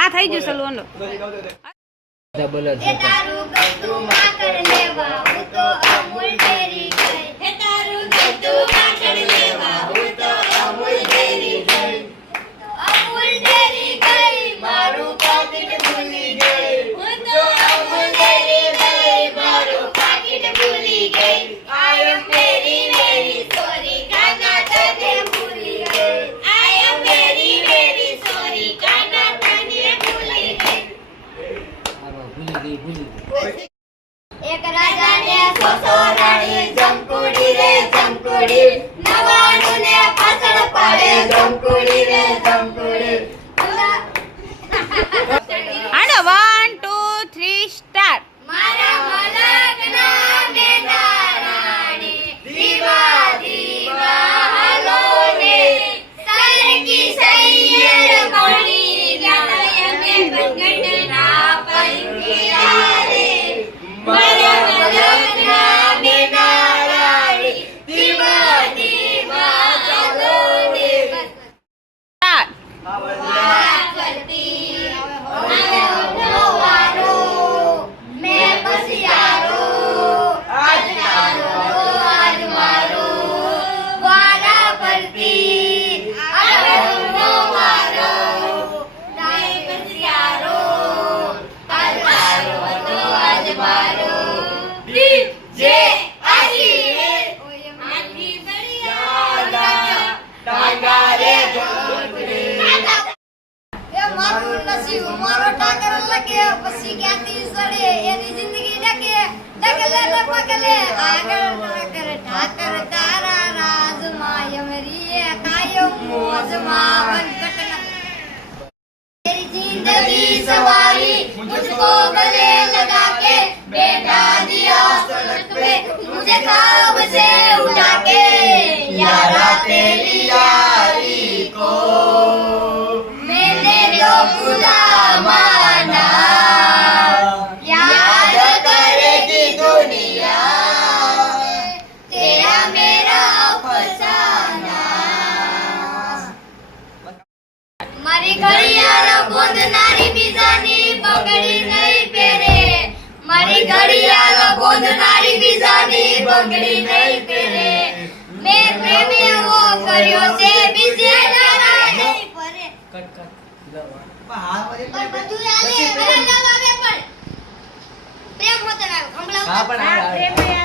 આ થઈ ગયું સલું एक राजा ने सोसो रानी जमकुड़ी रे जमकुड़ी नवाणु ने पाछड़ पाड़े जमकुड़ी रे जमकुड़ी આનો 1 2 3 સ્ટાર્ટ मारा मलकना बेना रानी दीवा दीवा हलो ने सरकी सैयद पानी गाया के बनगटना पंखिया रे मारा मलकना बेना रानी दीवा दीवा हलो ने સ્ટાર્ટ मारो टाकर लगे पसी क्याती सड़े एनी जिंदगी डके डकले न पकले आगर टाकर ठाकर तारा राज माय मरिए कायम मौज मावन कटना तेरी जिंदगी सवारी मुझको गले लगा के बैठा दिया सड़क पे मुझे ख्वाब से उठा के यारा तेरी यारी को मैंने जो खुदा माना याद करेगी दुनिया तेरा मेरा अफसाना मारी घड़ियाल बोंधनारी बीजानी बगड़ी नहीं पेरे मारी घड़ियाल बोंधनारी बीजानी बगड़ी नहीं पेरे मैं प्रेमी वो करियो से बीजे नारा नहीं परे कट पर બધું આલે બરાબર આવે પણ પ્રેમ હોતે આવે કમલા હા પણ આવે